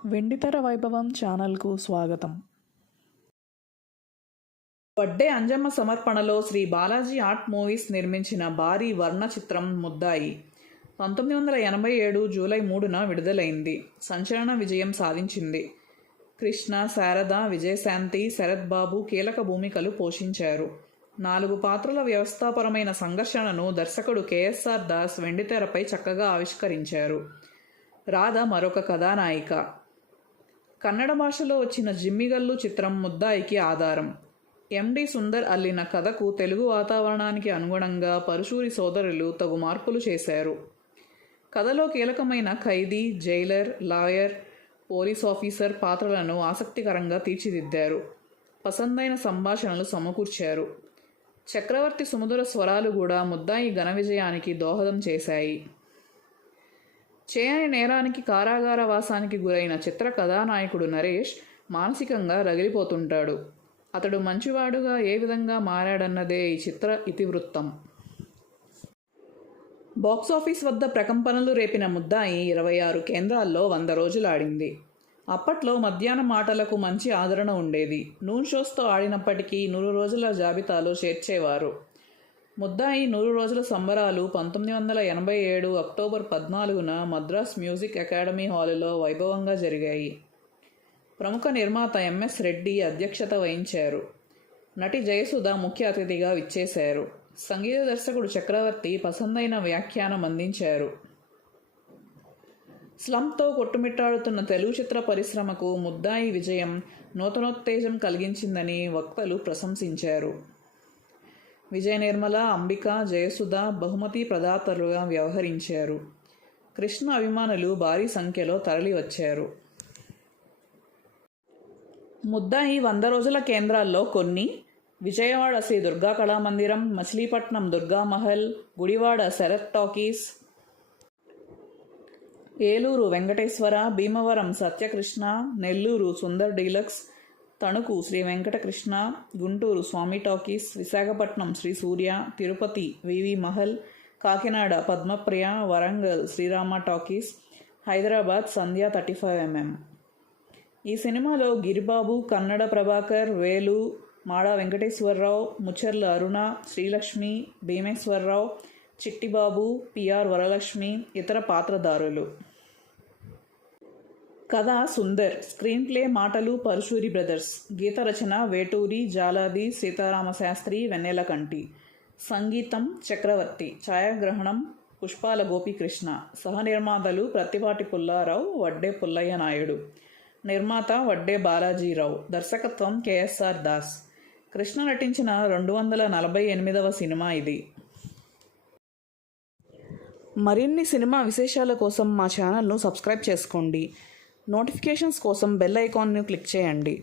వెండితెర వైభవం ఛానల్కు స్వాగతం. వడ్డే అంజమ్మ సమర్పణలో శ్రీ బాలాజీ ఆర్ట్ మూవీస్ నిర్మించిన భారీ వర్ణ చిత్రం ముద్దాయి 1987 జూలై 3న విడుదలైంది. సంచలన విజయం సాధించింది. కృష్ణ, శారద, విజయశాంతి, శరత్ బాబు కీలక భూమికలు పోషించారు. 4 పాత్రల వ్యవస్థాపరమైన సంఘర్షణను దర్శకుడు కేఎస్ఆర్ దాస్ వెండితెరపై చక్కగా ఆవిష్కరించారు. రాధ మరొక కథానాయిక. కన్నడ భాషలో వచ్చిన జిమ్మిగల్లు చిత్రం ముద్దాయికి ఆధారం. ఎండి సుందర్ అల్లిన కథకు తెలుగు వాతావరణానికి అనుగుణంగా పరుశూరి సోదరులు తగు మార్పులు చేశారు. కథలో కీలకమైన ఖైదీ, జైలర్, లాయర్, పోలీస్ ఆఫీసర్ పాత్రలను ఆసక్తికరంగా తీర్చిదిద్దారు. పసందైన సంభాషణలు సమకూర్చారు. చక్రవర్తి సుమధుర స్వరాలు కూడా ముద్దాయి ఘన విజయానికి దోహదం చేశాయి. చేయని నేరానికి కారాగార వాసానికి గురైన చిత్ర కథానాయకుడు నరేష్ మానసికంగా రగిలిపోతుంటాడు. అతడు మంచివాడుగా ఏ విధంగా మారాడన్నదే ఈ చిత్ర ఇతివృత్తం. బాక్సాఫీస్ వద్ద ప్రకంపనలు రేపిన ముద్దాయి 26 కేంద్రాల్లో 100 రోజులు ఆడింది. అప్పట్లో మధ్యాహ్నం ఆటలకు మంచి ఆదరణ ఉండేది. నూన్ షోస్తో ఆడినప్పటికీ 100 రోజుల జాబితాలో చేర్చేవారు. ముద్దాయి 100 రోజుల సంబరాలు 1987 అక్టోబర్ 14న మద్రాస్ మ్యూజిక్ అకాడమీ హాలులో వైభవంగా జరిగాయి. ప్రముఖ నిర్మాత ఎంఎస్ రెడ్డి అధ్యక్షత వహించారు. నటి జయసుధ ముఖ్య అతిథిగా విచ్చేశారు. సంగీత దర్శకుడు చక్రవర్తి పసందైన వ్యాఖ్యానం అందించారు. స్లంప్తో కొట్టుమిట్టాడుతున్న తెలుగు చిత్ర పరిశ్రమకు ముద్దాయి విజయం నూతనోత్తేజం కలిగించిందని వక్తలు ప్రశంసించారు. విజయ నిర్మల, అంబిక, జయసుధ బహుమతి ప్రదాతలుగా వ్యవహరించారు. కృష్ణ అభిమానులు భారీ సంఖ్యలో తరలివచ్చారు. ముద్దాయి 100 రోజుల కేంద్రాల్లో కొన్ని: విజయవాడ శ్రీ దుర్గా కళామందిరం, మచిలీపట్నం దుర్గామహల్, గుడివాడ శరత్ టాకీస్, ఏలూరు వెంకటేశ్వర, భీమవరం సత్యకృష్ణ, నెల్లూరు సుందర్ డీలక్స్, తణుకు శ్రీ వెంకటకృష్ణ, గుంటూరు స్వామి టాకీస్, విశాఖపట్నం శ్రీ సూర్య, తిరుపతి వివి మహల్, కాకినాడ పద్మప్రియ, వరంగల్ శ్రీరామ టాకీస్, హైదరాబాద్ సంధ్య 35mm. ఈ సినిమాలో గిరిబాబు, కన్నడ ప్రభాకర్, వేలు, మాడా వెంకటేశ్వరరావు, ముచ్చర్ల అరుణ, శ్రీలక్ష్మి, భీమేశ్వరరావు, చిట్టిబాబు, పిఆర్ వరలక్ష్మి ఇతర పాత్రధారులు. కథ సుందర్. స్క్రీన్ ప్లే మాటలు పరుశూరి బ్రదర్స్. గీత రచన వేటూరి, జాలాది సీతారామశాస్త్రి, వెన్నెలకంటి. సంగీతం చక్రవర్తి. ఛాయాగ్రహణం పుష్పాల గోపీకృష్ణ. సహనిర్మాతలు ప్రత్తిపాటి పుల్లారావు, వడ్డే పుల్లయ్య నాయుడు. నిర్మాత వడ్డే బాలాజీరావు. దర్శకత్వం కేఎస్ఆర్ దాస్. కృష్ణ నటించిన 248వ సినిమా ఇది. మరిన్ని సినిమా విశేషాల కోసం మా ఛానల్ను సబ్స్క్రైబ్ చేసుకోండి. నోటిఫికేషన్స్ కోసం బెల్ ఐకాన్ను క్లిక్ చేయండి.